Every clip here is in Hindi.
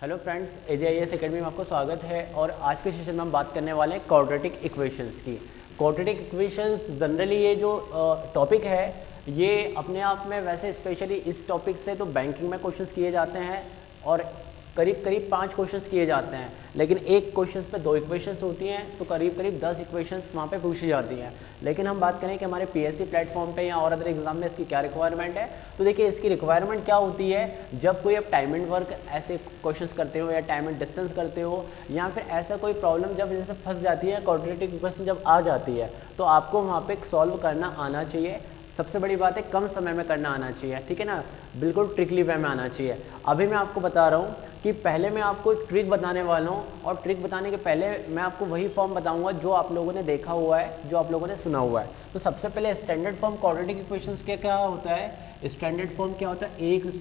हेलो फ्रेंड्स, AJIS एकेडमी में आपको स्वागत है। और आज के सेशन में हम बात करने वाले हैं क्वाड्रेटिक इक्वेशंस की। क्वाड्रेटिक इक्वेशंस जनरली ये जो टॉपिक है ये अपने आप में वैसे स्पेशली इस टॉपिक से तो बैंकिंग में क्वेश्चंस किए जाते हैं और करीब करीब 5 क्वेश्चंस किए जाते हैं, लेकिन एक क्वेश्चंस पे 2 इक्वेशंस होती हैं तो करीब करीब 10 इक्वेशंस वहाँ पे पूछी जाती हैं। लेकिन हम बात करें कि हमारे PSC प्लेटफॉर्म पे या और अदर एग्जाम में इसकी क्या रिक्वायरमेंट है, तो देखिए इसकी रिक्वायरमेंट क्या होती है। जब कोई आप टाइम एंड वर्क ऐसे क्वेश्चंस करते हो या टाइम एंड डिस्टेंस करते हो या फिर ऐसा कोई प्रॉब्लम जब जैसे फंस जाती है, क्वाड्रेटिक इक्वेशन जब आ जाती है तो आपको वहाँ पे सॉल्व करना आना चाहिए। सबसे बड़ी बात है कम समय में करना आना चाहिए, ठीक है ना, बिल्कुल ट्रिकली वे में आना चाहिए। अभी मैं आपको बता रहा हूँ कि पहले मैं आपको एक ट्रिक बताने वाला हूँ और ट्रिक बताने के पहले मैं आपको वही फॉर्म बताऊंगा जो आप लोगों ने देखा हुआ है, जो आप लोगों ने सुना हुआ है। तो सबसे पहले स्टैंडर्ड फॉर्म क्वाड्रेटिक इक्वेशंस के क्या होता है। स्टैंडर्ड फॉर्म क्या होता है, a² +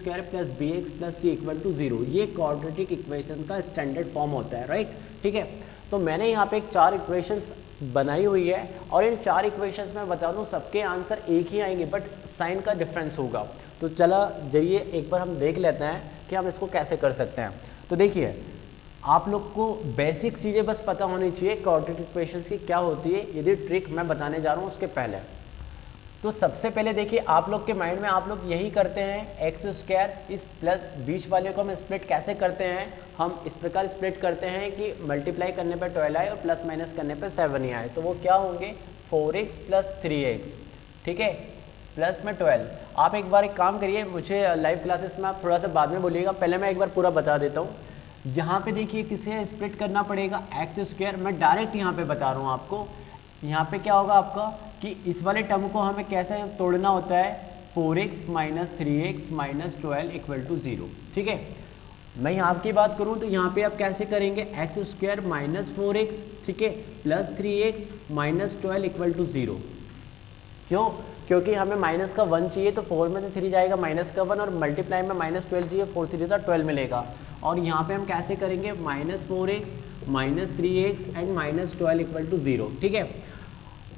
bx + c = 0। ये क्वाड्रेटिक इक्वेशन का स्टैंडर्ड फॉर्म होता है, राइट, ठीक है। तो मैंने यहाँ पे 4 इक्वेशंस बनाई हुई है और इन 4 इक्वेशंस में बता दूं सबके आंसर एक ही आएंगे बट साइन का डिफरेंस होगा। तो चला जरिए एक बार हम देख लेते हैं कि हम इसको कैसे कर सकते हैं। तो देखिए आप लोग को बेसिक चीज़ें बस पता होनी चाहिए क्वाड्रेटिक इक्वेशंस की क्या होती है। यदि ट्रिक मैं बताने जा रहा हूँ उसके पहले तो सबसे पहले देखिए आप लोग के माइंड में आप लोग यही करते हैं x² इस प्लस बीच वाले को हम स्प्लिट कैसे करते हैं। हम इस प्रकार स्प्लिट करते हैं कि मल्टीप्लाई करने पर 12 आए और प्लस माइनस करने पर 7 ही आए, तो वो क्या होंगे 4x + 3x, ठीक है, प्लस में 12। आप एक बार एक काम करिए, मुझे लाइव क्लासेस में आप थोड़ा सा बाद में बोलिएगा, पहले मैं एक बार पूरा बता देता हूँ। यहाँ पे देखिए किसे स्प्लिट करना पड़ेगा x², मैं डायरेक्ट यहाँ पे बता रहा हूँ आपको। यहाँ पे क्या होगा आपका कि इस वाले टर्म को हमें कैसे तोड़ना होता है, 4x - 3x - 12 = 0, ठीक है। मैं यहाँ की बात करूँ तो यहाँ पे आप कैसे करेंगे, x² - 4x, ठीक है, + 3x - 12 = 0। क्यों? क्योंकि हमें माइनस का 1 चाहिए तो 4 में से 3 जाएगा माइनस का 1 और मल्टीप्लाई में -12 चाहिए, 4 3 12 मिलेगा। और यहाँ पे हम कैसे करेंगे, -4x - 3x एंड -12 = 0, ठीक है।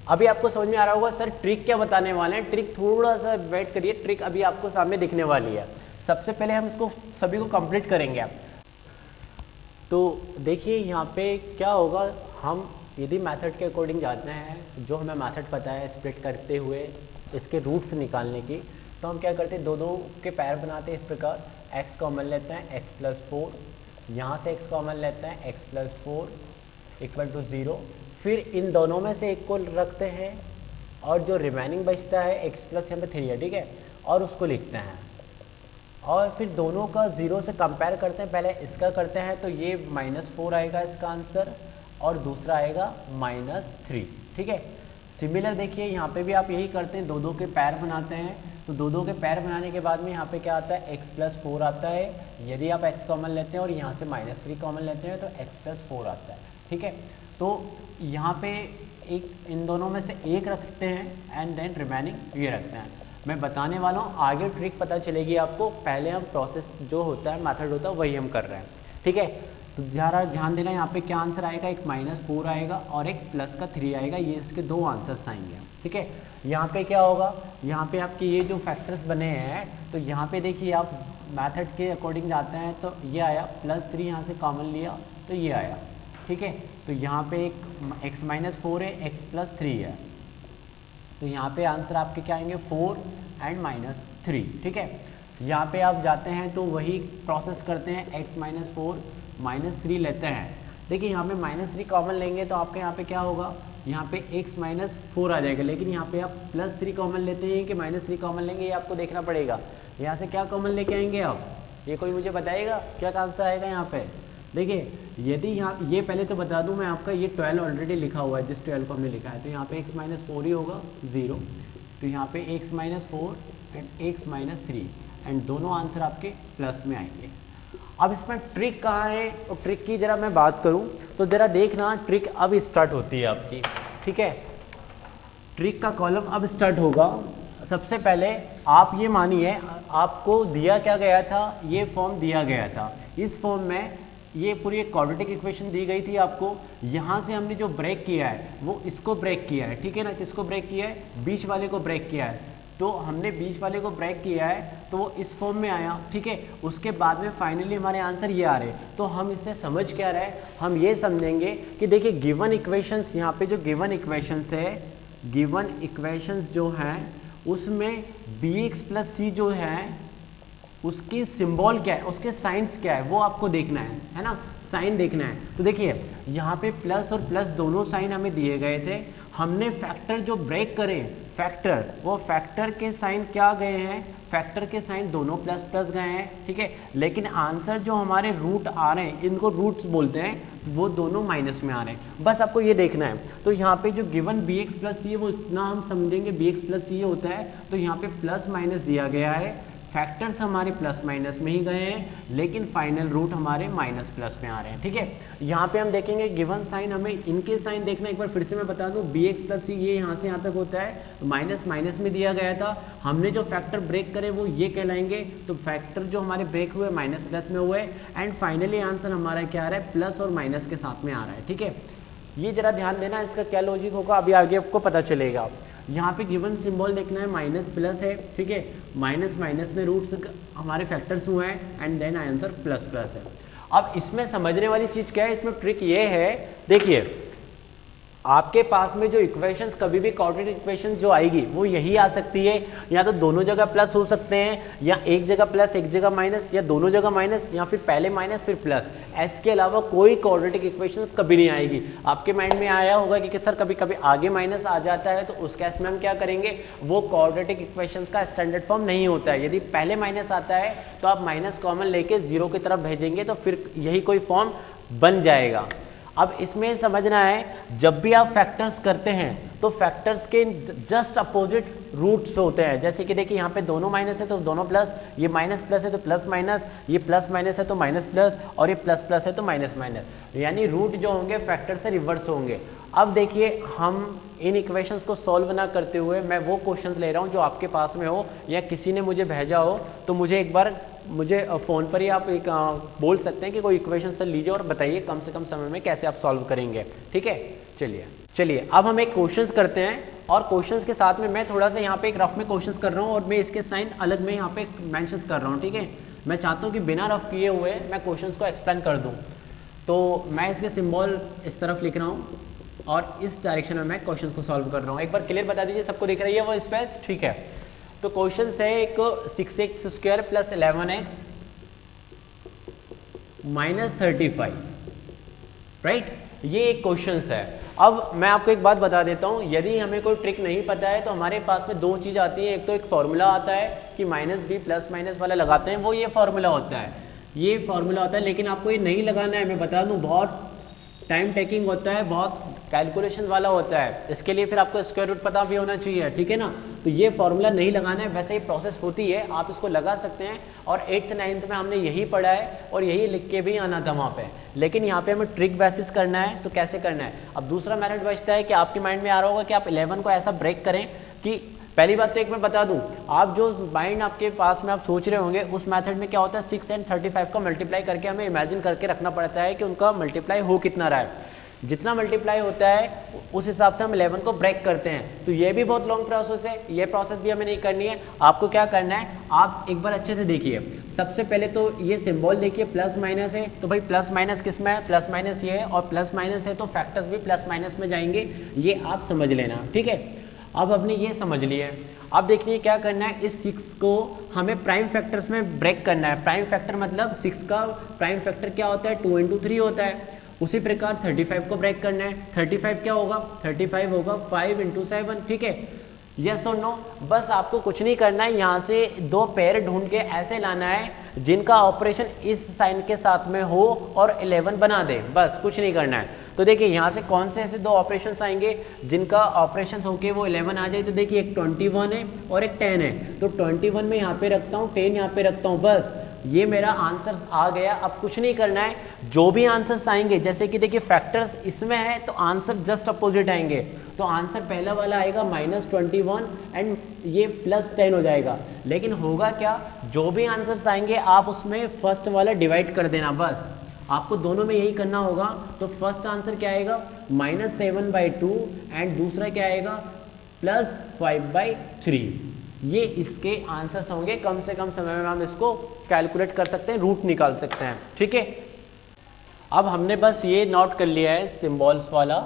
अभी आपको समझ में आ रहा होगा सर ट्रिक क्या बताने वाले हैं। ट्रिक थोड़ा सा वेट करिए, ट्रिक अभी आपको सामने दिखने वाली है। सबसे पहले हम इसको सभी को कंप्लीट करेंगे। तो देखिए यहाँ पे क्या होगा, हम यदि मेथड के अकॉर्डिंग जाते हैं, जो हमें मेथड पता है स्प्लिट करते हुए इसके रूट्स निकालने की, तो हम क्या करते हैं दो के पैर बनाते हैं इस प्रकार। x कॉमन लेते हैं x + 4, यहाँ से x कॉमन लेते हैं x + 4 = 0। फिर इन दोनों में से एक को रखते हैं और जो रिमेनिंग बचता है x प्लस यहाँ पे 3 है, ठीक है, और उसको लिखते हैं। और फिर दोनों का 0 से कंपेयर करते हैं। पहले इसका करते हैं तो ये -4 आएगा इसका आंसर और दूसरा आएगा -3, ठीक है। सिमिलर देखिए यहाँ पे भी आप यही करते हैं, दो के पैर बनाते हैं। तो दो के पैर बनाने के बाद में यहाँ पे क्या आता है, x + 4 आता है। यदि आप x कॉमन लेते हैं और यहाँ से -3 कॉमन लेते हैं तो x + 4 आता है, ठीक है। तो यहाँ पे एक इन दोनों में से एक रखते हैं एंड देन रिमेनिंग ये रखते हैं। मैं बताने वाला हूँ, आगे ट्रिक पता चलेगी आपको। पहले हम प्रोसेस जो होता है मेथड होता है वही हम कर रहे हैं, ठीक है। तो ज़रा ध्यान देना, यहाँ पे क्या आंसर आएगा, एक -4 आएगा और एक प्लस का 3 आएगा। ये इसके 2 आंसर्स आएंगे, ठीक है। यहाँ पे क्या होगा, यहाँ पे आपके ये जो फैक्टर्स बने हैं तो यहाँ पे देखिए आप मेथड के अकॉर्डिंग जाते हैं तो ये आया +3, यहाँ से कॉमन लिया तो ये आया, ठीक है। तो यहाँ पे एक x - 4 है, x + 3 है, तो यहाँ पे आंसर आपके क्या आएंगे 4 एंड -3, ठीक है। यहाँ पे आप जाते हैं तो वही प्रोसेस करते हैं, x - 4 -3 लेते हैं। देखिए यहाँ पे -3 कॉमन लेंगे तो आपके यहाँ पे क्या होगा, यहाँ पे x - 4 आ जाएगा। लेकिन यहाँ पे आप +3 कॉमन लेते हैं कि -3 कॉमन लेंगे, ये आपको देखना पड़ेगा। यहाँ से क्या कॉमन लेके आएंगे आप, ये कोई मुझे बताएगा क्या आंसर आएगा यहाँ पे। देखिए यदि यहाँ ये पहले तो बता दूं मैं आपका, ये 12 ऑलरेडी लिखा हुआ है, जिस 12 को हमने लिखा है, तो यहाँ पे x - 4 ही होगा 0। तो यहाँ पे x - 4 एंड x - 3 एंड दोनों आंसर आपके प्लस में आएंगे। अब इसमें ट्रिक कहाँ है, और ट्रिक की जरा मैं बात करूँ तो जरा देखना, ट्रिक अब स्टार्ट होती है आपकी, ठीक है। ट्रिक का कॉलम अब स्टार्ट होगा। सबसे पहले आप ये मानिए आपको दिया क्या गया था, ये फॉर्म दिया गया था। इस फॉर्म में ये पूरी एक क्वाड्रेटिक इक्वेशन दी गई थी आपको। यहाँ से हमने जो ब्रेक किया है वो इसको ब्रेक किया है, ठीक है ना। किसको ब्रेक किया है, बीच वाले को ब्रेक किया है। तो हमने बीच वाले को ब्रेक किया है तो वो इस फॉर्म में आया, ठीक है। उसके बाद में फाइनली हमारे आंसर ये आ रहे हैं। तो हम इससे समझ क्या रहे हैं, हम ये समझेंगे कि देखिए गिवन इक्वेशंस, यहाँ पे जो गिवन इक्वेशंस है, गिवन इक्वेशंस जो हैं उसमें bx प्लस सी जो है उसकी सिंबल क्या है, उसके साइंस क्या है, वो आपको देखना है ना, साइन देखना है। तो देखिए यहाँ पे प्लस और प्लस दोनों साइन हमें दिए गए थे, हमने फैक्टर जो ब्रेक करे, फैक्टर, वो फैक्टर के साइन क्या गए हैं, फैक्टर के साइन दोनों प्लस प्लस गए हैं, ठीक है। लेकिन आंसर जो हमारे रूट आ रहे हैं, इनको रूट्स बोलते हैं, वो दोनों माइनस में आ रहे हैं, बस आपको ये देखना है। तो यहाँ पे जो गिवन bx प्लस सी है वो इतना हम समझेंगे bx प्लस सी होता है, तो यहाँ पे प्लस माइनस दिया गया है, फैक्टर्स हमारे प्लस माइनस में ही गए हैं, लेकिन फाइनल रूट हमारे माइनस प्लस में आ रहे हैं, ठीक है। यहाँ पे हम देखेंगे गिवन साइन, हमें इनके साइन देखना, एक बार फिर से मैं बता दूं, bx प्लस सी ये यहाँ से यहाँ तक होता है, माइनस माइनस में दिया गया था, हमने जो फैक्टर ब्रेक करे वो ये कहलाएंगे, तो फैक्टर जो हमारे ब्रेक हुए माइनस प्लस में हुए, एंड फाइनली आंसर हमारा क्या आ रहा है, प्लस और माइनस के साथ में आ रहा है, ठीक है। ये जरा ध्यान देना, इसका क्या लॉजिक होगा अभी आगे आपको पता चलेगा। यहाँ पे गिवन सिंबल देखना है, माइनस प्लस है, ठीक है, माइनस माइनस में रूट्स हमारे फैक्टर्स हुए हैं, and then answer plus plus है। अब इसमें समझने वाली चीज़ क्या है, इसमें ट्रिक ये है, देखिए आपके पास में जो इक्वेशंस, कभी भी क्वाड्रेटिक इक्वेशन जो आएगी वो यही आ सकती है, या तो दोनों जगह प्लस हो सकते हैं, या एक जगह प्लस एक जगह माइनस, या दोनों जगह माइनस, या फिर पहले माइनस फिर प्लस। इसके अलावा कोई क्वाड्रेटिक इक्वेशंस कभी नहीं आएगी। आपके माइंड में आया होगा कि सर कभी कभी आगे माइनस आ जाता है, तो उस केस में हम क्या करेंगे, वो क्वाड्रेटिक इक्वेशंस का स्टैंडर्ड फॉर्म नहीं होता है। यदि पहले माइनस आता है तो आप माइनस कॉमन लेके जीरो की तरफ भेजेंगे, तो फिर यही कोई फॉर्म बन जाएगा। अब इसमें समझना है, जब भी आप फैक्टर्स करते हैं तो फैक्टर्स के जस्ट अपोजिट रूट्स होते हैं। जैसे कि देखिए यहाँ पे दोनों माइनस है तो दोनों प्लस, ये माइनस प्लस है तो प्लस माइनस, ये प्लस माइनस है तो माइनस प्लस, और ये प्लस प्लस है तो माइनस माइनस, यानी रूट जो होंगे फैक्टर से रिवर्स होंगे। अब देखिए हम इन इक्वेशंस को सॉल्व ना करते हुए मैं वो क्वेश्चन ले रहा हूँ जो आपके पास में हो, या किसी ने मुझे भेजा हो, तो मुझे एक बार फ़ोन पर ही आप एक बोल सकते हैं कि कोई इक्वेशन से लीजिए और बताइए कम से कम समय में कैसे आप सॉल्व करेंगे, ठीक है। चलिए अब हम एक क्वेश्चंस करते हैं, और क्वेश्चंस के साथ में मैं थोड़ा सा यहाँ पे एक रफ में क्वेश्चंस कर रहा हूँ, और मैं इसके साइन अलग में यहाँ पे मेंशन कर रहा हूँ, ठीक है। मैं चाहता हूँ कि बिना रफ किए हुए मैं क्वेश्चंस को एक्सप्लेन कर दूँ, तो मैं इसके सिम्बॉल इस तरफ लिख रहा हूँ और इस डायरेक्शन में मैं क्वेश्चन को सॉल्व कर रहा हूँ। एक बार क्लियर बता दीजिए, सबको दिख रही है वो स्पेस, ठीक है। तो क्वेश्चन है एक 6x² plus 11x minus 35, right, ये एक क्वेश्चन है। अब मैं आपको एक बात बता देता हूँ, यदि हमें कोई ट्रिक नहीं पता है तो हमारे पास में दो चीज़ आती है, एक तो एक फॉर्मूला आता है कि माइनस बी प्लस माइनस वाला लगाते हैं, वो ये फार्मूला होता है, ये फार्मूला होता है, लेकिन आपको ये नहीं लगाना है, मैं बता दूँ बहुत टाइम टेकिंग होता है, बहुत कैलकुलेशन वाला होता है, इसके लिए फिर आपको स्क्वायर रूट पता भी होना चाहिए, ठीक है ना। तो ये फार्मूला नहीं लगाना है, वैसे ही प्रोसेस होती है, आप इसको लगा सकते हैं, और 8th 9th में हमने यही पढ़ा है और यही लिख के भी आना था वहाँ पे। लेकिन यहाँ पे हमें ट्रिक बेसिस करना है, तो कैसे करना है। अब दूसरा मेथड बचता है कि आपके माइंड में आ रहा होगा कि आप 11 को ऐसा ब्रेक करें कि, पहली बात तो एक मैं बता दूं, आप जो माइंड आपके पास में आप सोच रहे होंगे उस मेथड में क्या होता है, 6 एंड 35 का मल्टीप्लाई करके हमें इमेजिन करके रखना पड़ता है कि उनका मल्टीप्लाई हो कितना रहा है। जितना मल्टीप्लाई होता है उस हिसाब से हम 11 को ब्रेक करते हैं। तो ये भी बहुत लॉन्ग प्रोसेस है, ये प्रोसेस भी हमें नहीं करनी है। आपको क्या करना है, आप एक बार अच्छे से देखिए। सबसे पहले तो ये सिंबल देखिए, प्लस माइनस है, तो भाई प्लस माइनस किस में है, प्लस माइनस ये है, और प्लस माइनस है तो फैक्टर्स भी प्लस माइनस में जाएंगे, ये आप समझ लेना, ठीक है। अब हमने ये समझ लिया है, अब देखिए क्या करना है, इस 6 को हमें प्राइम फैक्टर्स में ब्रेक करना है। प्राइम फैक्टर मतलब 6 का प्राइम फैक्टर क्या होता है, 2 × 3 होता है। उसी प्रकार 35 को ब्रेक करना है, 35 क्या होगा, 35 होगा 5 × 7, ठीक है। यस और नो, बस आपको कुछ नहीं करना है, यहाँ से दो पेयर ढूंढ के ऐसे लाना है जिनका ऑपरेशन इस साइन के साथ में हो और 11 बना दे, बस कुछ नहीं करना है। तो देखिए यहाँ से कौन से ऐसे दो ऑपरेशंस आएंगे जिनका ऑपरेशंस होके वो 11 आ जाए, तो देखिए एक 21 है और एक 10 है, तो 21 में यहाँ पे रखता हूँ, 10 यहाँ पे रखता हूँ, बस ये मेरा आंसर्स आ गया। अब कुछ नहीं करना है, जो भी आंसर्स आएंगे, जैसे कि देखिए फैक्टर्स इसमें है तो आंसर जस्ट अपोजिट आएंगे, तो आंसर पहला वाला आएगा -21 एंड ये +10 हो जाएगा। लेकिन होगा क्या, जो भी आंसर्स आएंगे आप उसमें फर्स्ट वाला डिवाइड कर देना, बस आपको दोनों में यही करना होगा। तो फर्स्ट आंसर क्या आएगा, -7/2 एंड दूसरा क्या आएगा, +5/3, ये इसके आंसर्स होंगे। कम से कम समय में हम इसको कैलकुलेट कर सकते हैं, रूट निकाल सकते हैं। ठीक है, अब हमने बस ये नोट कर लिया है सिम्बॉल्स वाला,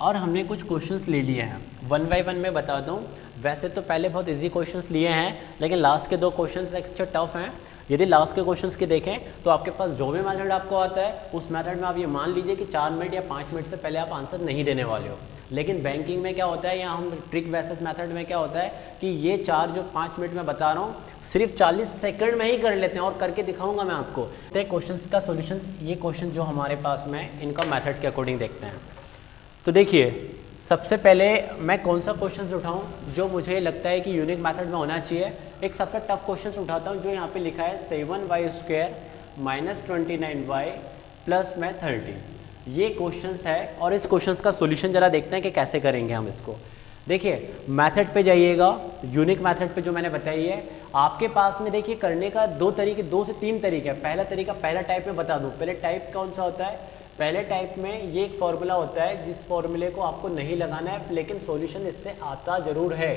और हमने कुछ क्वेश्चंस ले लिए हैं। वन बाय वन मैं बता दूं, वैसे तो पहले बहुत इजी क्वेश्चंस लिए हैं, लेकिन लास्ट के 2 क्वेश्चंस एक्स्ट्रा टफ हैं। यदि लास्ट के क्वेश्चंस की देखें तो आपके पास जो भी मेथड आपको आता है उस मेथड में आप ये मान लीजिए कि 4 मिनट या 5 मिनट से पहले आप आंसर नहीं देने वाले हो। लेकिन बैंकिंग में क्या होता है, या हम ट्रिक बेसिस मेथड में क्या होता है कि ये 4 जो 5 मिनट में बता रहा हूँ सिर्फ 40 सेकंड में ही कर लेते हैं, और करके दिखाऊंगा मैं आपको। तो क्वेश्चन का सोल्यूशन, ये क्वेश्चन जो हमारे पास में इनका मेथड के अकॉर्डिंग देखते हैं। तो देखिए, सबसे पहले मैं कौन सा क्वेश्चन उठाऊं जो मुझे लगता है कि यूनिक मेथड में होना चाहिए। एक सबसे टफ क्वेश्चन उठाता हूं जो यहाँ पे लिखा है 7y² - 29y प्लस में 30। ये क्वेश्चंस है, और इस क्वेश्चंस का सॉल्यूशन जरा देखते हैं कि कैसे करेंगे हम इसको। देखिए, मेथड पे जाइएगा, यूनिक मेथड पे जो मैंने बताई है आपके पास में। देखिए, करने का 2 से 3 तरीके हैं। पहला तरीका, पहला टाइप में बता दूँ। पहले टाइप कौन सा होता है? पहले टाइप में ये एक फॉर्मूला होता है जिस फॉर्मूले को आपको नहीं लगाना है, लेकिन सॉल्यूशन इससे आता जरूर है,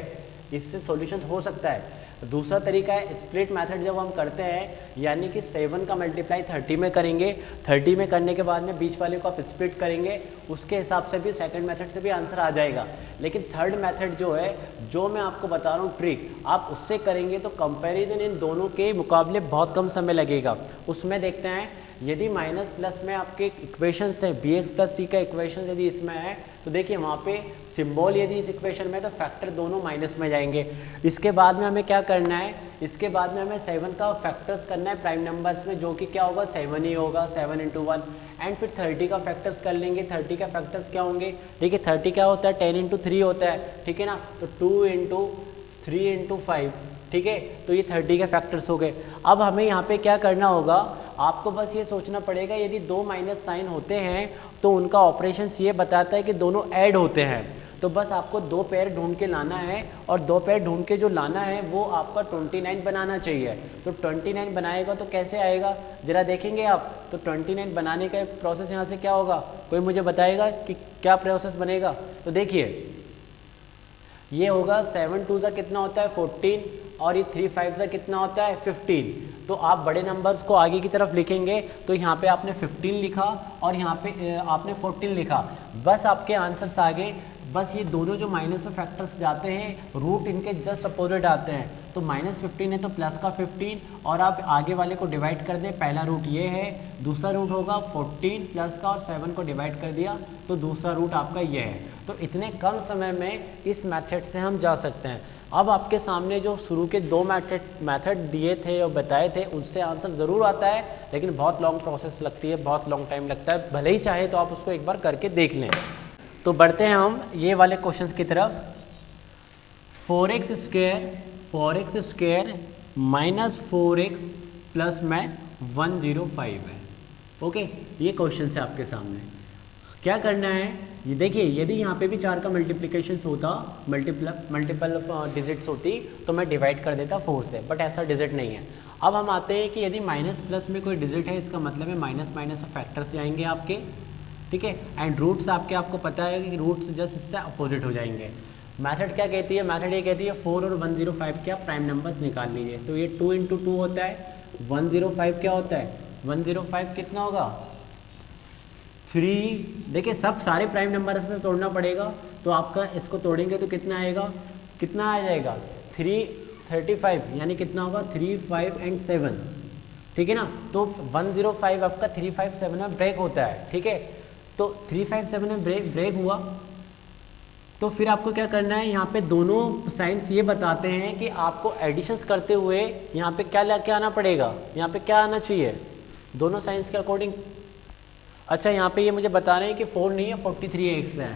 इससे सॉल्यूशन हो सकता है। दूसरा तरीका है स्प्लिट मेथड। जब हम करते हैं यानी कि 7 का मल्टीप्लाई 30 में करेंगे, 30 में करने के बाद में बीच वाले को आप स्प्लिट करेंगे, उसके हिसाब से भी सेकंड मेथड से भी आंसर आ जाएगा। लेकिन थर्ड मेथड जो है, जो मैं आपको बता रहा हूँ ट्रिक, आप उससे करेंगे तो कंपैरिजन इन दोनों के मुकाबले बहुत कम समय लगेगा। उसमें देखते हैं, यदि माइनस प्लस में आपके इक्वेशंस है, bx + c का इक्वेशन यदि इसमें है तो देखिए वहाँ पे सिंबल यदि इस इक्वेशन में, तो फैक्टर दोनों माइनस में जाएंगे। इसके बाद में हमें क्या करना है, इसके बाद में हमें 7 का फैक्टर्स करना है प्राइम नंबर्स में, जो कि क्या होगा 7 ही होगा, 7 × 1। एंड फिर 30 का फैक्टर्स कर लेंगे। 30 का फैक्टर्स क्या होंगे? देखिए 30 क्या होता है, 10 × 3 होता है, ठीक है ना। तो 2 × 3 × 5, ठीक है। तो ये 30 के फैक्टर्स हो गए। अब हमें यहाँ पे क्या करना होगा, आपको बस ये सोचना पड़ेगा, यदि 2 माइनस साइन होते हैं तो उनका ऑपरेशन ये बताता है कि दोनों ऐड होते हैं। तो बस आपको 2 पेयर ढूंढ के लाना है, और 2 पेयर ढूंढ के जो लाना है वो आपका 29 बनाना चाहिए। तो 29 बनाएगा तो कैसे आएगा जरा देखेंगे आप। तो 29 बनाने का प्रोसेस यहाँ से क्या होगा, कोई मुझे बताएगा कि क्या प्रोसेस बनेगा? तो देखिए, ये होगा 7 2 कितना होता है 14, और ये 3 5 कितना होता है 15। तो आप बड़े नंबर्स को आगे की तरफ लिखेंगे तो यहाँ पे आपने 15 लिखा और यहाँ पे आपने 14 लिखा, बस आपके आंसर्स आगे। बस ये दोनों जो माइनस में फैक्टर्स जाते हैं, रूट इनके जस्ट अपोजिट आते हैं। तो -15 है तो प्लस का 15, और आप आगे वाले को डिवाइड कर दें। पहला रूट ये है, दूसरा रूट होगा 14 प्लस का, और 7 को डिवाइड कर दिया तो दूसरा रूट आपका ये है। तो इतने कम समय में इस मेथड से हम जा सकते हैं। अब आपके सामने जो शुरू के 2 मेथड दिए थे और बताए थे, उससे आंसर ज़रूर आता है, लेकिन बहुत लॉन्ग प्रोसेस लगती है, बहुत लॉन्ग टाइम लगता है। भले ही चाहे तो आप उसको एक बार करके देख लें। तो बढ़ते हैं हम ये वाले क्वेश्चंस की तरफ। 4x² - 4x प्लस में 105 है। ओके, ये क्वेश्चन है आपके सामने। क्या करना है, ये देखिए, यदि यहाँ पे भी 4 का मल्टीप्लिकेशन होता, मल्टीपल डिजिट्स होती, तो मैं डिवाइड कर देता 4 से, बट ऐसा डिजिट नहीं है। अब हम आते हैं कि यदि माइनस प्लस में कोई डिजिट है, इसका मतलब है माइनस माइनस में फैक्टर्स जाएंगे आपके, ठीक है। एंड रूट्स आपको पता है कि रूट्स जस्ट इससे अपोजिट हो जाएंगे। मेथड क्या कहती है, मेथड ये कहती है 4 और 105 के आप प्राइम नंबर्स निकाल लीजिए। तो ये 2 × 2 होता है, 105 क्या होता है, 105 कितना होगा 3। देखिए सब सारे प्राइम नंबर में तोड़ना पड़ेगा, तो आपका इसको तोड़ेंगे तो कितना आएगा, कितना आ जाएगा 335, यानी कितना होगा 3 5 और 7, ठीक है ना। तो 105 आपका 357 में ब्रेक होता है, ठीक है। तो 357 में ब्रेक हुआ, तो फिर आपको क्या करना है, यहाँ पे दोनों साइंस ये बताते हैं कि आपको एडिशंस करते हुए यहाँ पे क्या लेके आना पड़ेगा, यहाँ पे क्या आना चाहिए दोनों साइंस के अकॉर्डिंग। अच्छा, यहाँ पे ये मुझे बता रहे हैं कि 4 नहीं है 43x है,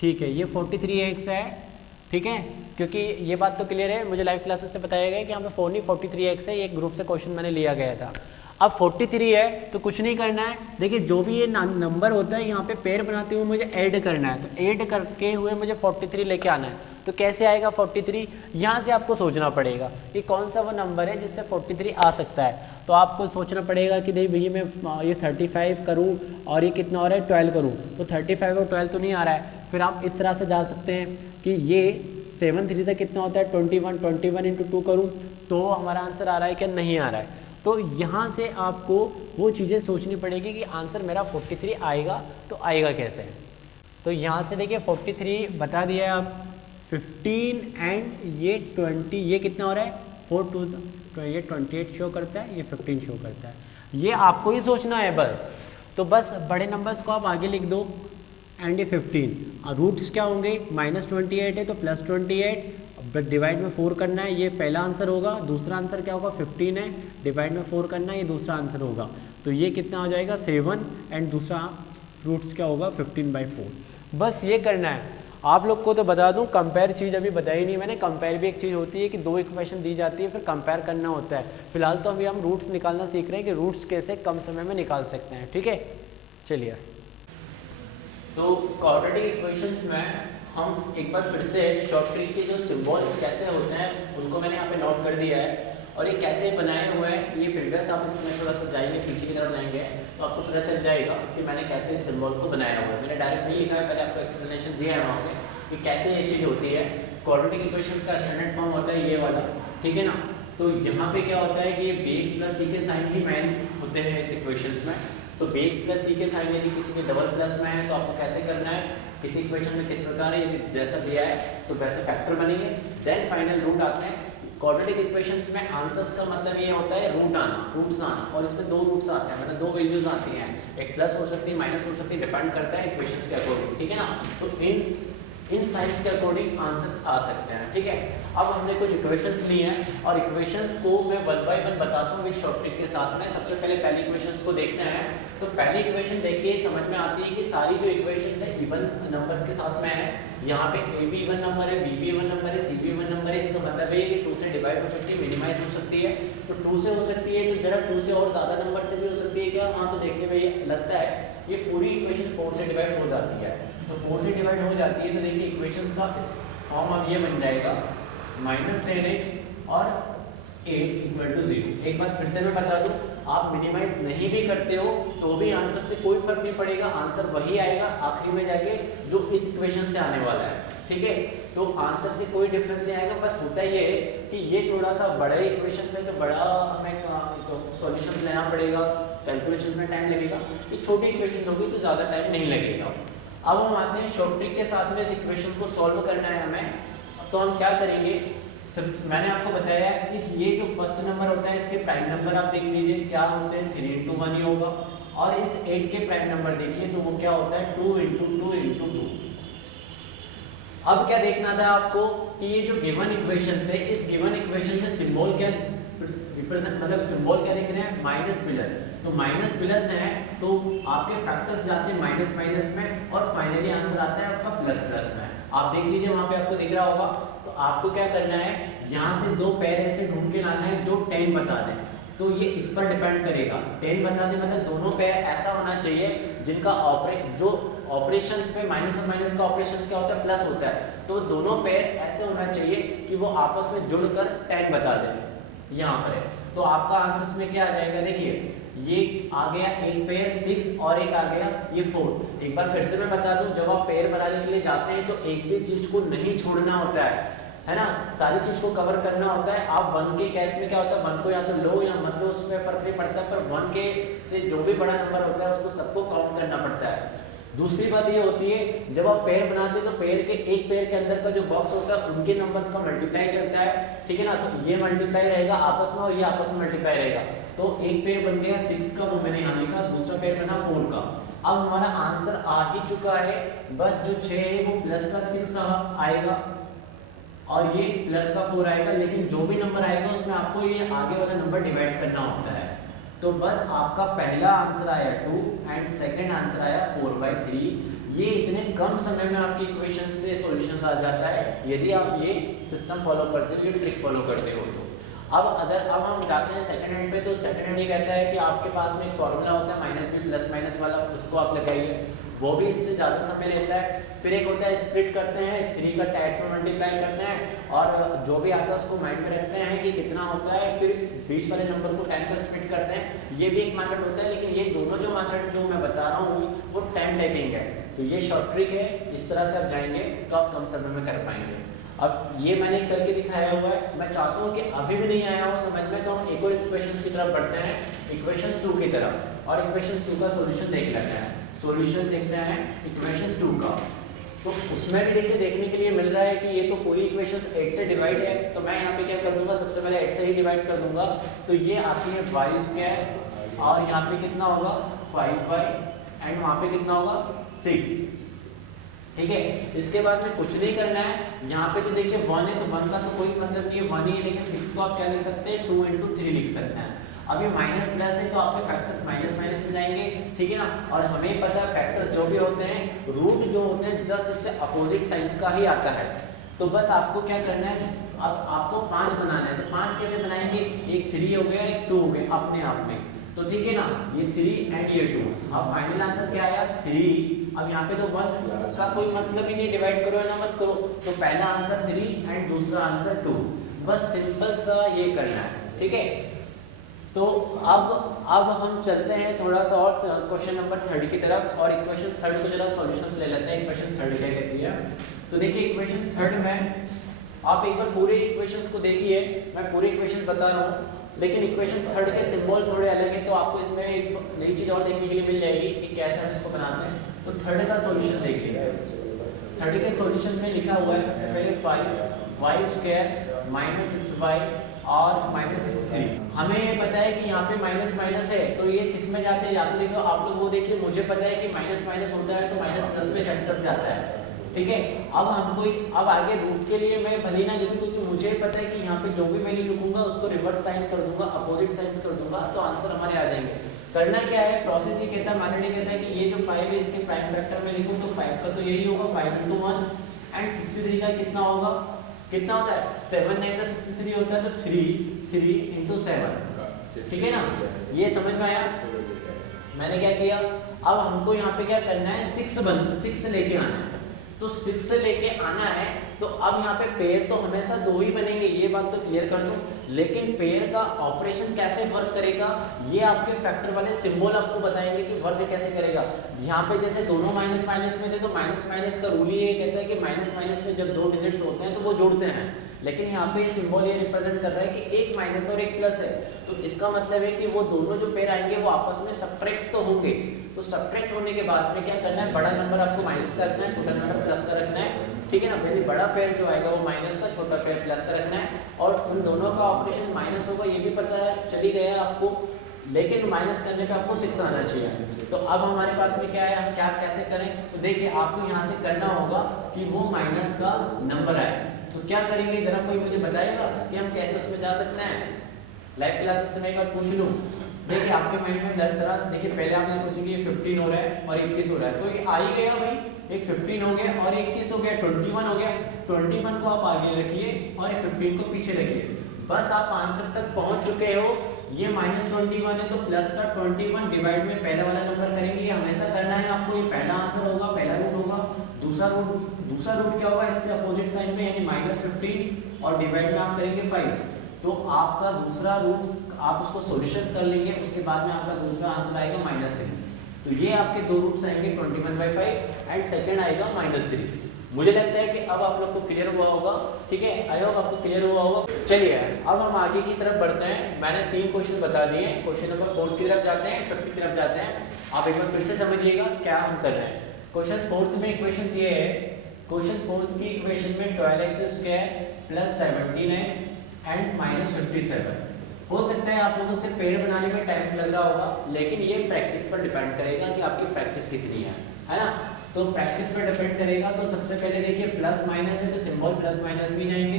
ठीक है, ये 43x है, ठीक है, क्योंकि ये बात तो क्लियर है, मुझे लाइव क्लासेस से बताया गया कि यहाँ पे 4 नहीं 43x है, ये ग्रुप से क्वेश्चन मैंने लिया गया था। अब 43 है तो कुछ नहीं करना है, देखिए जो भी ये नंबर होता है यहाँ पे पेयर बनाते हुए मुझे ऐड करना है, तो ऐड करके हुए मुझे 43 लेके आना है। तो कैसे आएगा 43, यहाँ से आपको सोचना पड़ेगा कि कौन सा वो नंबर है जिससे 43 आ सकता है। तो आपको सोचना पड़ेगा कि देखिए भैया मैं ये 35 करूँ और ये कितना हो रहा है 12 करूँ, तो 35 और 12 तो नहीं आ रहा है। फिर आप इस तरह से जा सकते हैं कि ये 7 3 तक कितना होता है 21, 21 इंटू 2 करूँ तो हमारा आंसर आ रहा है क्या, नहीं आ रहा है। तो यहाँ से आपको वो चीज़ें सोचनी पड़ेगी कि आंसर मेरा 43 आएगा तो आएगा कैसे। तो यहाँ से देखिए 43 बता दिया है आप, 15 एंड ये 20, ये कितना हो रहा है 4 2 तो ये 28 शो करता है, ये 15 शो करता है, ये आपको ही सोचना है बस। तो बस बड़े नंबर्स को आप आगे लिख दो एंड ये 15, रूट्स क्या होंगे -28 है तो +28 डिवाइड में 4 करना है, ये पहला आंसर होगा। दूसरा आंसर क्या होगा 15 है, डिवाइड में 4 करना है, ये दूसरा आंसर होगा। तो ये कितना आ जाएगा 7 एंड दूसरा रूट्स क्या होगा 15/4। बस ये करना है। आप लोग को तो बता दूं कंपेयर चीज़ अभी बताई नहीं मैंने। कंपेयर भी एक चीज़ होती है कि दो इक्वेशन दी जाती है फिर कंपेयर करना होता है। फिलहाल तो अभी हम रूट्स निकालना सीख रहे हैं कि रूट्स कैसे कम समय में निकाल सकते हैं। ठीक है, चलिए। तो क्वाड्रेटिक इक्वेशंस में हम एक बार फिर से शॉर्ट ट्रिक के जो सिंबल कैसे होते हैं उनको मैंने यहाँ पे नोट कर दिया है और ये कैसे बनाए हुए हैं ये प्रीवियस आप इसमें थोड़ा सा जाएंगे पीछे की तरफ जाएंगे तो आपको पता चल जाएगा कि मैंने कैसे इस सिंबल को बनाया हुआ है। मैंने डायरेक्ट नहीं लिखा है, पहले आपको एक्सप्लेनेशन दिया है वहाँ पे कि कैसे ये चीज़ होती है। क्वाड्रेटिक इक्वेशन का स्टैंडर्ड फॉर्म होता है ये वाला, ठीक है ना। तो यहाँ पे क्या होता है कि bx प्लस सी के साइन ही मेन होते हैं इस इक्वेशंस में। तो bx प्लस सी के साइन यदि किसी के डबल प्लस में है तो आपको कैसे करना है, किसी इक्वेशन में किस प्रकार है यदि जैसा दिया है तो वैसे फैक्टर बनेंगे, देन फाइनल रूट आते हैं। क्वाड्रेटिक इक्वेशंस में आंसर्स का मतलब ये होता है रूट आना, रूट्स आना, और इसमें दो रूट्स आते हैं, मतलब दो वैल्यूज आती हैं, एक प्लस हो सकती है माइनस हो सकती है, डिपेंड करता है इक्वेशंस के अकॉर्डिंग, ठीक है ना। तो इन साइंस के अकॉर्डिंग आंसर्स आ सकते हैं, ठीक है। अब हमने कुछ इक्वेशंस ली हैं और इक्वेशंस को मैं वन बाय वन बताता हूँ इस शॉर्ट ट्रिक के साथ में। सबसे पहले पहली इक्वेशंस को देखते हैं। तो पहली इक्वेशन देख के समझ में आती है कि सारी जो इक्वेशंस है इवन नंबर्स के साथ में है। यहाँ पे ए भी इवन नंबर है, बी भी इवन नंबर है, सी भी इवन नंबर है। इसका मतलब है कि 2 से डिवाइड हो सकती है, मिनिमाइज हो सकती है। तो 2 से हो सकती है तो जरा 2 से और ज़्यादा नंबर से भी हो सकती है क्या, हाँ। तो देखने में ये लगता है ये पूरी इक्वेशन 4 से डिवाइड हो जाती है। तो 4 से डिवाइड हो जाती है तो देखिए इक्वेशंस का फॉर्म अब ये बन जाएगा -10x और 8 = 0। एक बात फिर से मैं बता दूं, आप मिनिमाइज नहीं भी करते हो तो भी आंसर से कोई फर्क नहीं पड़ेगा, आंसर वही आएगा आखिरी में जाके जो इस इक्वेशन से आने वाला है, ठीक है। तो आंसर से कोई डिफरेंस नहीं आएगा। बस होता ये है कि ये थोड़ा सा बड़े इक्वेशन है तो बड़ा हमें सॉल्यूशन लेना पड़ेगा, कैलकुलेशन में टाइम लगेगा। ये छोटी इक्वेशन होगी तो ज़्यादा टाइम नहीं लगेगा। अब हम आते हैं शॉर्ट ट्रिक के साथ में इस इक्वेशन को सॉल्व करना है हमें। तो हम क्या करेंगे, मैंने आपको बताया इस ये जो फर्स्ट नंबर होता है इसके प्राइम नंबर आप देख लीजिए क्या होते हैं, 3 × 1 ही होगा। और इस 8 के प्राइम नंबर देखिए तो वो क्या होता है 2 × 2 × 2। अब क्या देखना था आपको कि ये जो गिवन इक्वेशन है इस गिवन इक्वेशन में सिंबल क्या रिप्रेजेंट, मतलब सिंबल क्या दिख रहे हैं, माइनस पिलर। तो माइनस पिलर्स हैं तो आपके फैक्टर्स जाते हैं माइनस माइनस में और फाइनली आंसर आता है आपका प्लस प्लस में। आप देख लीजिए वहां पे आपको दिख रहा होगा। तो आपको क्या करना है, यहाँ से दो पैर ऐसे ढूंढ के लाना है जो 10 बता दें। तो ये इस पर डिपेंड करेगा, 10 बता दें मतलब दोनों पैर ऐसा होना चाहिए जिनका जो ऑपरेशंस पे माइनस और माइनस का ऑपरेशंस क्या होता है, प्लस होता है। तो दोनों पैर ऐसे होना चाहिए कि वो आपस में जुड़कर 10 बता दें। यहाँ पर है तो आपका आंसर में क्या आ जाएगा, देखिए ये आ गया एक पेयर 6 और एक आ गया ये 4। एक बार फिर से मैं बता दूं, जब आप पेयर बनाने के लिए जाते हैं तो एक भी चीज को नहीं छोड़ना होता है ना, सारी चीज को कवर करना होता है। आप 1 के केस में क्या होता है, 1 को या तो लो या मत लो उसमें फर्क नहीं पड़ता, पर 1 के से जो भी बड़ा नंबर होता है उसको सबको काउंट करना पड़ता है। दूसरी बात ये होती है जब आप पेयर बनाते हैं तो पेयर के एक पेयर के अंदर का जो बॉक्स होता है उनके नंबर्स का मल्टीप्लाई चलता है, ठीक है ना। तो ये मल्टीप्लाई रहेगा आपस में और ये आपस में मल्टीप्लाई रहेगा। तो एक पेयर बन गया 6 का, वो मैंने यहाँ लिखा, दूसरा पेयर बना 4 का। अब हमारा आंसर आ ही चुका है, बस जो 6 है वो प्लस का 6 आएगा और ये प्लस का 4 आएगा। लेकिन जो भी नंबर आएगा उसमें आपको ये आगे वाला नंबर डिवाइड करना होता है। तो बस आपका पहला आंसर आया 2 एंड सेकंड आंसर आया 4/3। ये इतने कम समय में आपकी इक्वेशन से सॉल्यूशंस आ जाता है यदि आप ये सिस्टम फॉलो करते हो, ये ट्रिक फॉलो करते हो। तो अब हम जाते हैं सेकंड हैंड पे। तो सेकंड हैंड ये कहता है कि आपके पास में एक फॉर्मूला होता है माइनस बी प्लस माइनस वाला, उसको आप लगाइए, वो भी इससे ज़्यादा समय लेता है। फिर एक होता है स्प्लिट करते हैं, 3 का टैट में मल्टीप्लाई करते हैं और जो भी आता है उसको माइंड में रखते हैं कि कितना होता है, फिर 20 वाले नंबर को 10 का स्प्लिट करते हैं। ये भी एक मेथड होता है, लेकिन ये दोनों जो मेथड जो मैं बता रहा हूँ वो टाइम टेकिंग है। तो ये शॉर्ट ट्रिक है, इस तरह से आप जाएंगे तो आप कम समय में कर पाएंगे। अब ये मैंने करके दिखाया हुआ है, मैं चाहता हूँ कि अभी भी नहीं आया हो समझ में, तो हम एक और इक्वेशंस की तरफ बढ़ते हैं, इक्वेशंस 2 की तरफ, और इक्वेशंस 2 का सॉल्यूशन देख लेते हैं। सॉल्यूशन देखते हैं इक्वेशंस 2 का। तो उसमें भी देखिए देखने के लिए मिल रहा है कि ये तो पूरी इक्वेशंस 8 से डिवाइड है, तो मैं यहाँ पे क्या कर दूंगा, सबसे पहले 8 से ही डिवाइड कर दूंगा। तो ये आती है y² और यहाँ पे कितना होगा 5y एंड वहाँ पे कितना होगा 6। ठीक है, इसके बाद में कुछ नहीं करना है। यहाँ पे तो देखिए 1 है तो 1 का तो कोई मतलब नहीं है, 1 ही है, लेकिन 6 को आप क्या लिख सकते हैं 2 × 3 लिख सकते हैं। अब ये माइनस प्लस है तो आपके फैक्टर्स माइनस माइनस में जाएंगे, ठीक है ना। और हमें पता है फैक्टर्स जो भी होते हैं, रूट जो होते हैं जस्ट उससे अपोजिट साइंस का ही आता है। तो बस आपको क्या करना है, अब आपको 5 बनाना है। तो 5 कैसे बनाएंगे, एक 3 हो गया, एक 2 हो गया अपने आप में, तो ठीक है ना, ये 3 एंड ये 2। अब फाइनल आंसर क्या आया 3। अब यहाँ पे तो 1 का कोई मतलब ही नहीं, डिवाइड करो या ना मत करो, तो पहला आंसर 3 एंड दूसरा आंसर 2। बस सिंपल सा ये करना है, ठीक है। तो अब हम चलते हैं थोड़ा सा और क्वेश्चन नंबर 3 की तरफ, और इक्वेशन 3 को जरा सॉल्यूशंस ले लेते हैं। इक्वेशन 3 क्या कहती है, तो देखिए इक्वेशन 3 में आप एक बार पूरे इक्वेशंस को देखिए, मैं पूरे इक्वेशन बता रहा हूँ, लेकिन इक्वेशन 3 के सिंबल थोड़े अलग हैं, तो आपको इसमें एक नई चीज़ और देखने के लिए मिल जाएगी कि कैसे हम इसको बनाते हैं। तो 3 का सॉल्यूशन देखिए, 3 के सॉल्यूशन में लिखा हुआ है सबसे पहले 5y² - 6y और -63। हमें पता है कि यहाँ पे माइनस माइनस है, तो ये किस में जाते हैं, या तो देखो आप लोग वो देखिए, मुझे पता है कि माइनस माइनस होता है तो माइनस प्लस में फैक्टर्स जाता है, ठीक है। अब हमको अब आगे रूट के लिए मैं भले ना लिखूं, क्योंकि मुझे पता है कि यहाँ पे जो भी वैल्यू लिखूंगा उसको रिवर्स साइन कर दूंगा, अपोजिट साइन कर दूंगा, तो आंसर हमारे आ जाएंगे। करना क्या है, प्रोसेस ये कहता है, मैंने कहता है कि ये जो 5 है इसके प्राइम फैक्टर में लिखूं, तो 5 का तो यही होगा 5 × 1 एंड 63 का कितना होगा, कितना होता है 7 9 का 63 होता है, तो 3 × 7, ठीक है ना। ये समझ में आया। मैंने क्या किया, अब हमको यहाँ पे क्या करना है, 6 लेके आना है। तो 6 लेके आना है, तो अब यहाँ पे पेयर तो हमेशा 2 ही बनेंगे, ये बात तो क्लियर कर दूं। लेकिन पेयर का ऑपरेशन कैसे वर्क करेगा, ये आपके फैक्टर वाले सिंबल आपको बताएंगे कि वर्क कैसे करेगा। यहाँ पे जैसे दोनों माइनस माइनस में थे, तो माइनस माइनस का रूल ये कहता है कि माइनस माइनस में जब 2 डिजिट्स होते हैं तो वो जुड़ते हैं, लेकिन यहाँ पे ये सिंबल ये रिप्रेजेंट कर रहा है कि एक माइनस और एक प्लस है, तो इसका मतलब है कि वो दोनों जो पेयर आएंगे वो आपस में सब्ट्रैक्ट तो होंगे। तो सब्ट्रैक्ट होने के बाद में क्या करना है, बड़ा नंबर आपको माइनस का रखना है, छोटा नंबर प्लस का रखना है, ठीक है ना। यानी बड़ा पेयर जो आएगा वो माइनस का, छोटा पेयर प्लस का रखना है, और उन दोनों का ऑपरेशन माइनस होगा, ये भी पता है चली गया आपको, लेकिन माइनस करने पे आपको 6 आना चाहिए। तो अब हमारे पास में क्या है, हम क्या कैसे करें, तो देखिए आपको यहाँ से करना होगा कि वो माइनस का नंबर आए। तो क्या करेंगे, जरा कोई मुझे बताएगा कि हम कैसे उसमें जा सकते हैं। लाइव क्लासेस से मैं एक बार पूछ लूँ, देखिए आपके माइंड में तरह देखिए पहले आप ये सोचेंगे ये 15 हो रहा है और 21 हो रहा है, तो ये आ ही गया भाई, एक 15 हो गया और 21 हो गया, 21 हो गया। 21 को आप आगे रखिए और 15 को पीछे रखिए, बस आप आंसर तक पहुंच चुके हो। ये -21 है तो प्लस का 21 डिवाइड में पहले वाला नंबर करेंगे, ये हमेशा करना है आपको। ये पहला आंसर होगा, पहला रूट होगा। दूसरा रूट क्या होगा, इससे अपोजिट साइन में, यानी -15 और डिवाइड में आप करेंगे 5, तो आपका दूसरा रूट आप उसको सॉल्यूशंस कर लेंगे, उसके बाद में आपका दूसरा आंसर आएगा -3। तो ये आपके दो रूट्स आएंगे 21/5 एंड सेकंड आएगा -3। मुझे लगता है कि अब आप लोग को क्लियर हुआ होगा, ठीक है, आई होप आपको क्लियर हुआ होगा। चलिए अब हम आगे की तरफ बढ़ते हैं। मैंने 3 क्वेश्चन बता दिए, क्वेश्चन नंबर 4 की तरफ जाते हैं, 5 की तरफ जाते हैं। आप एक बार फिर से समझिएगा क्या हम कर रहे हैं। क्वेश्चन 4 में इक्वेशन ये है, क्वेश्चन 4 की इक्वेशन में 12x² + 17x एंड -57। हो सकता है आप लोगों से पेड़ बनाने में टाइम लग रहा होगा, लेकिन ये प्रैक्टिस पर डिपेंड करेगा कि आपकी प्रैक्टिस कितनी है ना। तो प्रैक्टिस पर डिपेंड करेगा। तो सबसे पहले देखिए प्लस माइनस है तो सिंबल प्लस माइनस भी जाएंगे।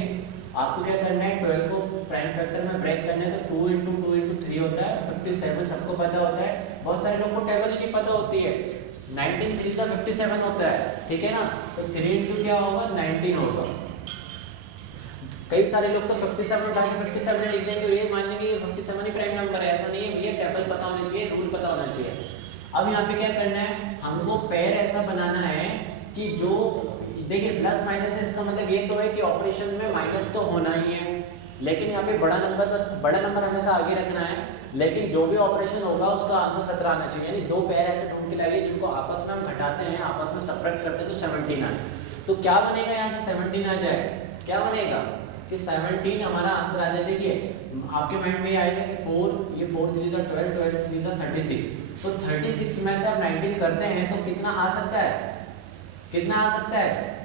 आपको क्या करना है, 12 को प्राइम फैक्टर में ब्रेक करना है, तो 2 × 2 × 3 होता है 57, सबको पता होता है। बहुत सारे लोग को टेबल ही नहीं पता होती है। 19 3 का 57 होता है, ठीक है ना। तो 3 × क्या होगा, 19 होगा। कई सारे लोग तो 57 उठा के 57 लिख देंगे, ये मान लेंगे 57 ही प्राइम नंबर है। ऐसा नहीं है भैया, टेबल पता होना चाहिए, रूल पता होना चाहिए। अब यहाँ पे क्या करना है, हमको पेयर ऐसा बनाना है कि जो देखिए प्लस माइनस है, इसका मतलब ये तो है कि ऑपरेशन में माइनस तो होना ही है, लेकिन यहाँ पे बड़ा नंबर, बस बड़ा नंबर हमेशा आगे रखना है। लेकिन जो भी ऑपरेशन होगा उसका आंसर 17 आना चाहिए। यानी 2 पेयर ऐसे ढूंढ के लाइए जिनको आपस में हम घटाते हैं, आपस में सबट्रैक्ट करते हैं तो 17 आए। तो क्या बनेगा, यहाँ से 17 आ जाए, क्या बनेगा कि 17 हमारा आंसर आ जाए। देखिए आपके माइंड में ये आएगा कि 4, ये 4 3 जा 12, 12 3 जा 36, तो 36 में से आप 19 करते हैं तो कितना आ सकता है, कितना आ सकता है,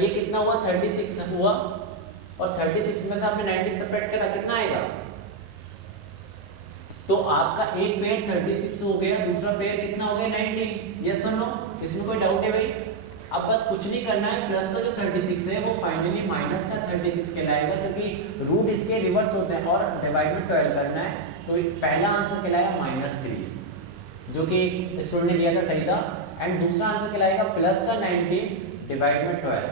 ये कितना हुआ 36 हुआ, और 36 में से आपने 19 सब्ट्रैक्ट करा, कितना आएगा। तो आपका एक पेयर 36 हो गया, दूसरा पेयर कितना हो गया 19, यस और नो, इसमें कोई डाउट है भाई। अब बस कुछ नहीं करना है, प्लस का जो 36 है वो फाइनली माइनस का 36 कहलाएगा, क्योंकि रूट इसके रिवर्स होते हैं, और डिवाइड में 12 करना है, तो पहला आंसर कहलाएगा -3 जो कि स्टूडेंट ने दिया था, सही था। एंड दूसरा आंसर कहलाएगा प्लस का 19 डिवाइड में 12,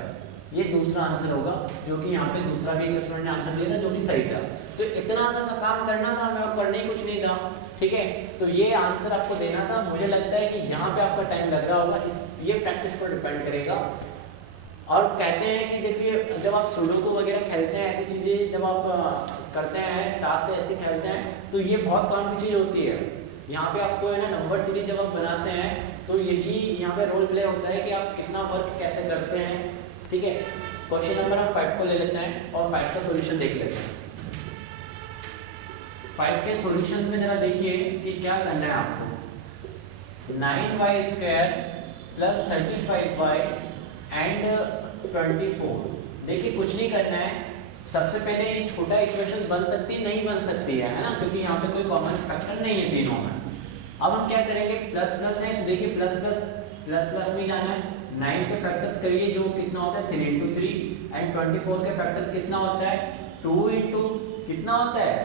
ये दूसरा आंसर होगा, जो कि यहाँ पे दूसरा भी एक स्टूडेंट ने आंसर दिया था जो कि सही था। तो इतना सा काम करना था हमें और करने ही कुछ नहीं था, ठीक है। तो ये आंसर आपको देना था। मुझे लगता है कि यहाँ पे आपका टाइम लग रहा होगा, ये प्रैक्टिस पर डिपेंड करेगा। और कहते हैं कि देखिए जब आप सुडोकू वगैरह खेलते हैं, ऐसी चीज़ें जब आप करते हैं, टास्क ऐसे खेलते हैं, तो ये बहुत काम की चीज़ होती है। यहाँ पे आपको है ना नंबर सीरीज जब आप बनाते हैं तो यही यहाँ पे रोल प्ले होता है कि आप कितना वर्क कैसे करते हैं, ठीक है। क्वेश्चन नंबर हम 5 को ले लेते हैं और 5 का सॉल्यूशन देख लेते हैं। 5 के सॉल्यूशन में जरा देखिए कि क्या करना है आपको। 9y² plus 35y and 24। देखिए कुछ नहीं करना है, सबसे पहले ये छोटा इक्वेशन बन सकती नहीं बन सकती है ना, क्योंकि यहाँ पे कोई कॉमन फैक्टर नहीं है तीनों में। अब हम क्या करेंगे, प्लस प्लस है, देखिए प्लस प्लस प्लस प्लस में जाना है। 9 के फैक्टर्स करिए, जो कितना होता है 3 × 3, एंड 24 के फैक्टर्स कितना होता है 2 × कितना होता है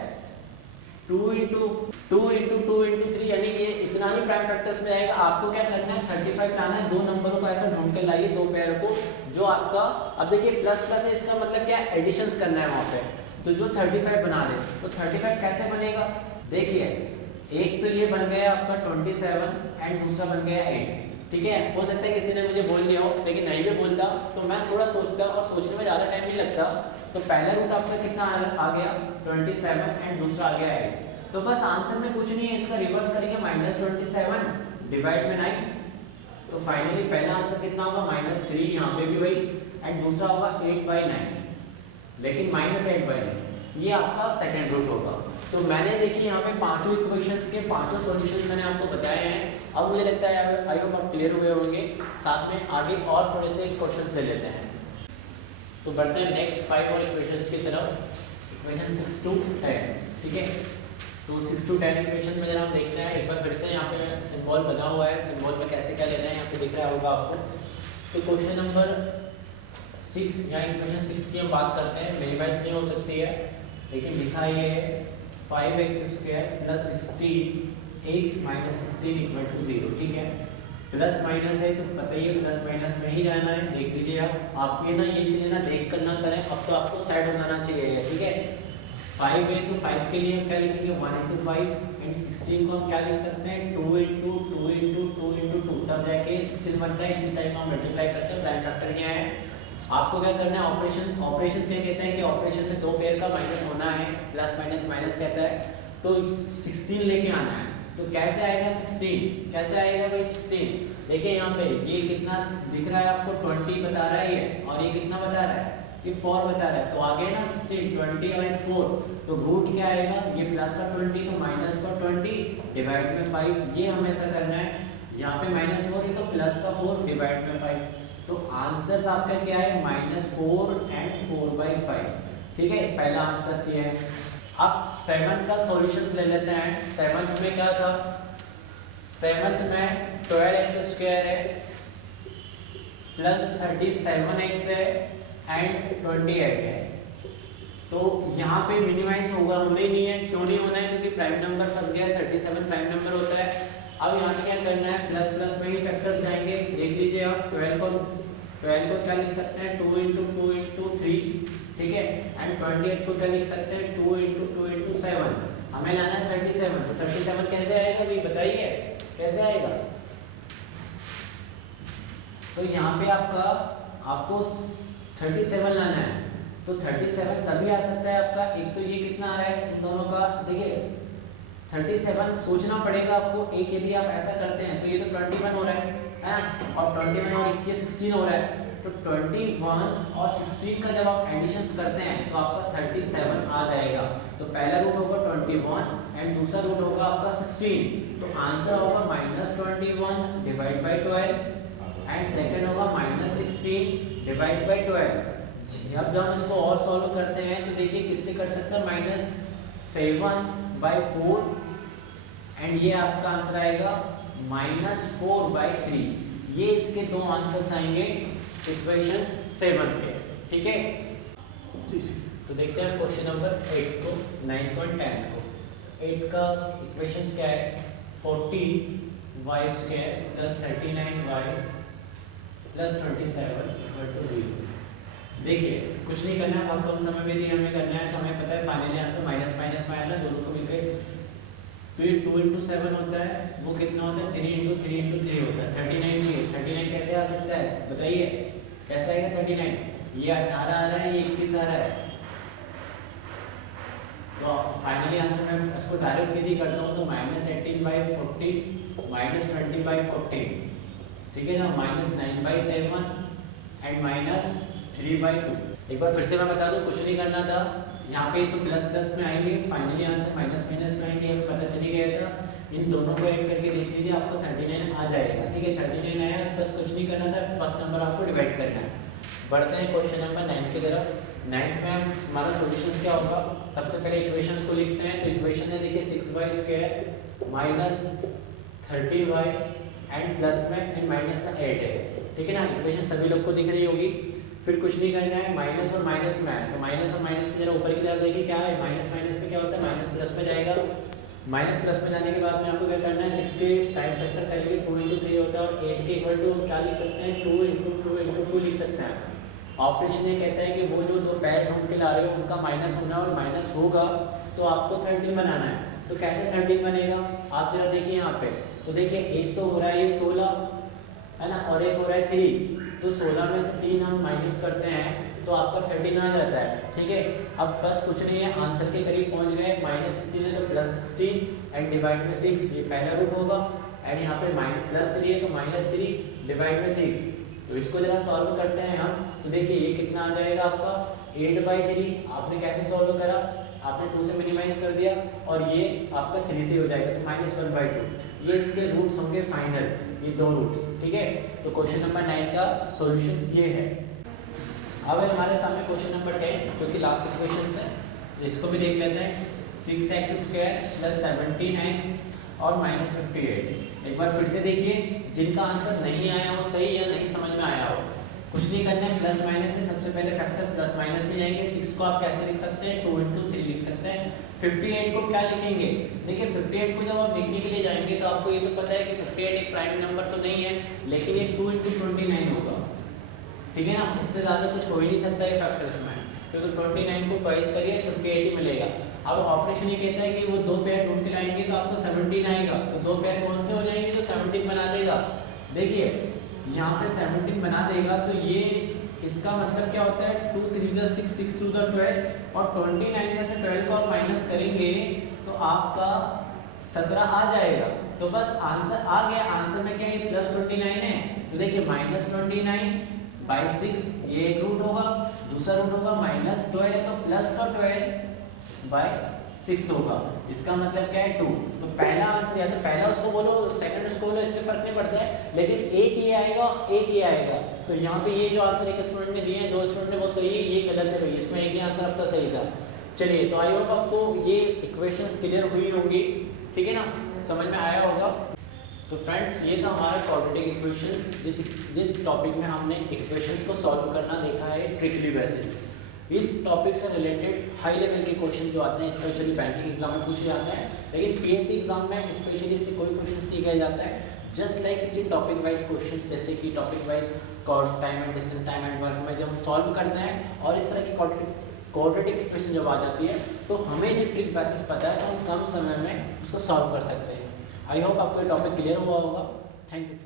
2 × 2 × 2 × 3, यानी कि इतना ही प्राइम फैक्टर्स में आएगा। आपको क्या करना है 35 लाना है, दो नंबरों को ऐसा ढूंढ के लाइए, दो पेयर को, जो आपका, अब देखिए प्लस प्लस है, इसका मतलब क्या है एडिशंस करना है वहाँ पे, तो जो 35 बना दे। तो 35 कैसे बनेगा, देखिए एक तो ये बन गया आपका 27 एंड दूसरा बन गया 8, ठीक है। हो सकता है किसी ने मुझे बोल दिया हो, लेकिन नहीं भी बोलता तो मैं थोड़ा सोचता, और सोचने में ज़्यादा टाइम नहीं लगता। तो पहला रूट आपका कितना आ गया 27 एंड दूसरा आ गया 8। तो बस आंसर में कुछ नहीं है, इसका रिवर्स करेंगे, -27 डिवाइड में 9, तो फाइनली पहला आंसर कितना होगा -3, यहाँ पे भी वही, एंड दूसरा होगा 8/9, लेकिन -8/9, ये आपका सेकेंड रूट होगा। तो मैंने देखिए यहाँ पे पांचों इक्वेशंस के पांचों सॉल्यूशंस मैंने आपको बताए हैं। अब मुझे लगता है आई होप आप क्लियर हुए होंगे। साथ में आगे और थोड़े से क्वेश्चन ले लेते हैं, तो बढ़ते हैं नेक्स्ट 5 और इक्वेशंस की तरफ। इक्वेशन 6 to 10, ठीक है। तो 6 to 10 इक्वेशन में जरा हम देखते हैं एक बार फिर से। यहाँ पे सिंबल बना हुआ है, सिंबल में कैसे क्या लेना है यहाँ पे दिख रहा होगा आपको। तो क्वेश्चन नंबर 6 या इक्वेशन 6 की हम बात करते हैं, मिनिमाइज नहीं हो सकती है, लेकिन लिखा ये है 5x² + 16x - 16 = 0, ठीक है। प्लस माइनस है तो पता ही है प्लस माइनस में ही जाना है। देख लीजिए आप ये ना ये चीज़ें ना देख कर ना करें, अब तो आपको सेट होना चाहिए, ठीक है। 5 है तो 5 के लिए हम क्या लिखेंगे 1 × 5, एंड 16 को हम क्या लिख सकते हैं 2 × 2 × 2 × 2, तब जाके 16 बनता है। इसी टाइम हम मल्टीप्लाई करते हैं, प्राइम फैक्टर क्या है। आपको क्या करना है, ऑपरेशन क्या कहते हैं कि ऑपरेशन में दो पेयर का माइनस होना है, प्लस माइनस माइनस कहता है, तो 16 लेके आना है। तो कैसे आएगा 16, कैसे आएगा भाई 16, देखिए यहाँ पे ये कितना दिख रहा है आपको 20 बता रहा है ये, और ये कितना बता रहा है ये 4 बता रहा है। तो आ गया ना 16, 20 और 4, तो रूट क्या आएगा, ये प्लस का 20 तो माइनस का 20 डिवाइड में 5, ये हमें ऐसा करना है। यहाँ पे -4 है तो प्लस का 4 डिवाइड में 5, तो आंसर आपका क्या है -4 एंड 4/5, ठीक है। पहला आंसर सी है। अब 7 का सॉल्यूशंस ले लेते हैं। 7 में क्या था, 7 में 12x² है प्लस 37x है एंड 28 है। तो यहाँ पे मिनिमाइज होगा, होना ही नहीं है। क्यों नहीं होना है, क्योंकि प्राइम नंबर फंस गया, 37 प्राइम नंबर होता है। अब यहाँ पे क्या करना है, प्लस प्लस में ही फैक्टर्स जाएंगे। देख लीजिए आप 12 को क्या लिख सकते हैं 2 × 2 × 3, ठीक है। एंड 28 को क्या लिख सकते हैं 2 × 2 × 7, हमें लाना है 37। तो 37 कैसे आएगा भाई बताइए, कैसे आएगा। तो यहाँ पे आपको 37 लाना है, तो 37 तभी आ सकता है आपका। एक तो ये कितना आ रहा है इन दोनों का, देखिए 37 सोचना पड़ेगा आपको। एक यदि आप ऐसा करते हैं तो ये तो 21 हो रहा है ना, और 21 और 21 16 हो रहा है। तो 21 और 16 का जब आप एडिशन करते हैं तो आपका 37 आ जाएगा। तो पहला रूट होगा 21 एंड दूसरा रूट होगा आपका 16, तो आंसर होगा -21 डिवाइड बाई 12 एंड सेकेंड होगा -16 डिवाइड बाई 12। अब जब हम इसको और सॉल्व करते हैं तो देखिए किससे कर सकते हैं, -7/4 एंड ये आपका आंसर आएगा -4/3। ये इसके दो आंसर्स आएंगे इक्वेशन 7 के, ठीक है। तो देखते हैं क्वेश्चन नंबर 8 को, 9 और 10 को। 8 का इक्वेशन क्या है, 14y² + 39y + 27 = 0। देखिए कुछ नहीं करना है, बहुत कम समय में भी हमें करना है, तो हमें पता है फाइनली आंसर माइनस माइनस में आएगा, दोनों को मिलकर तो ये 2 × 7 होता है, वो कितना होता है 3 × 3 × 3 होता है 39 चाहिए। 39 कैसे आ सकता है बताइए, कैसे आएगा 39, ये 18 आ रहा है, ये 21 आ रहा है। तो फाइनली आंसर मैं इसको डायरेक्ट यदि करता हूँ तो -18/14 -20/14, ठीक है ना, -9/7 एंड -3/2। एक बार फिर से मैं बता दूँ, कुछ नहीं करना था, यहाँ पे तो प्लस प्लस में आएंगे, फाइनली आंसर माइनस माइनस में आएंगे, हमें पता चल ही गया था। इन दोनों को ऐड करके देख लीजिए, आपको 39 आ जाएगा, ठीक है। 39 आया, बस कुछ नहीं करना था, फर्स्ट नंबर आपको डिवाइड करना है। बढ़ते हैं क्वेश्चन नंबर 9 की तरफ। 9th में हमारा सॉल्यूशंस क्या होगा, सबसे पहले इक्वेशंस को लिखते हैं। तो इक्वेशन है देखिए 6y² - 30y एंड प्लस में एंड माइनस में 8 है, ठीक है ना। इक्वेशन सभी लोग को दिख रही होगी। फिर कुछ नहीं करना है, माइनस और माइनस में है, तो माइनस और माइनस में जरा ऊपर की तरफ देखिए क्या है, माइनस माइनस में क्या होता है, माइनस प्लस में जाएगा। माइनस प्लस में जाने के बाद में आपको क्या करना है, 6 के प्राइम फैक्टर करेंगे, 2 × 3 होता है, और 8 के इक्वल टू क्या लिख सकते हैं, 2 × 2 × 2 लिख सकते हैं। ऑपरेशन ये कहता है कि वो जो दो पैर ढूंढ के ला रहे हो उनका माइनस होना, और माइनस होगा तो आपको 13 बनाना है। तो कैसे 13 बनेगा, आप जरा देखिए यहाँ पे, तो देखिए एक तो हो रहा है ये 16 है ना, और एक हो रहा है 3, तो 16 में से 3 हम माइनस करते हैं तो आपका 13 आ जाता है, ठीक है। अब बस कुछ नहीं है, आंसर के करीब पहुंच गए, -16 है तो +16 एंड डिवाइड में 6, ये पहला रूट होगा, एंड यहाँ पे +3 है तो -3 डिवाइड में 6। तो इसको जरा सॉल्व करते हैं हम, तो देखिए ये कितना आ जाएगा आपका 8/3। आपने कैसे सॉल्व करा, आपने 2 से मिनिमाइज कर दिया, और ये आपका 3 से हो जाएगा, तो -1/2। ये इसके रूट्स होंगे फाइनल, ये दो रूट्स, ठीक है। तो क्वेश्चन नंबर 9 का सॉल्यूशंस ये है। अब है हमारे सामने क्वेश्चन नंबर 10, जो कि लास्ट इक्वेशन है, इसको भी देख लेते हैं। 6x² + 17x और -58। एक बार फिर से देखिए, जिनका आंसर नहीं आया हो सही या नहीं समझ में आया हो, कुछ नहीं करना है, प्लस माइनस है, सबसे पहले फैक्टर्स प्लस माइनस में जाएंगे। 6 को आप कैसे लिख सकते हैं, 2 × 3 लिख सकते हैं। 58 को क्या लिखेंगे, देखिए 58 को जब आप लिखने के लिए जाएंगे तो आपको ये तो पता है कि 58 एक प्राइम नंबर तो नहीं है, लेकिन ये 2 × 29 होगा, ठीक है ना। इससे ज़्यादा कुछ हो ही नहीं सकता है फैक्टर्स में, क्योंकि 29 को ट्वाइस करिए 58 ही मिलेगा। अब ऑपरेशन ये कहता है कि वो दो पेयर ढूंढ के लाएंगे तो आपको 17 आएगा, तो दो पेयर कौन से हो जाएंगे, तो 17 बना देगा। देखिए यहाँ पे 17 बना देगा, तो ये इसका मतलब क्या होता है, 2 × 3 = 6, 6 × 2 = 12, और 29 में से 12 को आप माइनस करेंगे तो आपका 17 आ जाएगा। तो बस आंसर आ गया। आंसर में क्या है, +29 है, तो देखिए -29/6 ये एक रूट होगा, दूसरा रूट होगा -12 है तो +12/6 होगा। इसका मतलब क्या है 2। तो पहला आंसर या तो पहला उसको बोलो, सेकंड उसको बोलो, इससे फर्क नहीं पड़ता है, लेकिन एक ये आएगा, एक ये आएगा। तो यहाँ पे ये जो आंसर एक स्टूडेंट ने दिए हैं, दो स्टूडेंट ने वो सही है, ये गलत है भाई, इसमें एक ही आंसर आपका सही था। चलिए, तो आई होप आपको ये इक्वेशंस क्लियर हुई होंगी, ठीक है ना, समझ में आया होगा। तो फ्रेंड्स, ये था हमारा क्वाड्रेटिक इक्वेशंस, जिस टॉपिक में हमने इक्वेशंस को सॉल्व करना देखा है ट्रिकली बेसिस। इस टॉपिक से रिलेटेड हाई लेवल के क्वेश्चन जो आते हैं, स्पेशली बैंकिंग एग्जाम में पूछे जाते हैं, लेकिन पीएससी एग्जाम में स्पेशली इससे कोई क्वेश्चन नहीं किया जाता है। जस्ट लाइक किसी टॉपिक वाइज क्वेश्चन, जैसे कि topic wise cost time and distance time and work में जब हम सॉल्व करते हैं, और इस तरह की क्वाड्रेटिक इक्वेशन जब आ जाती है, तो हमें जो ट्रिक बेसिस पता है तो हम कम समय में उसको सॉल्व कर सकते हैं। आई होप आपको ये टॉपिक क्लियर हुआ होगा। Thank you.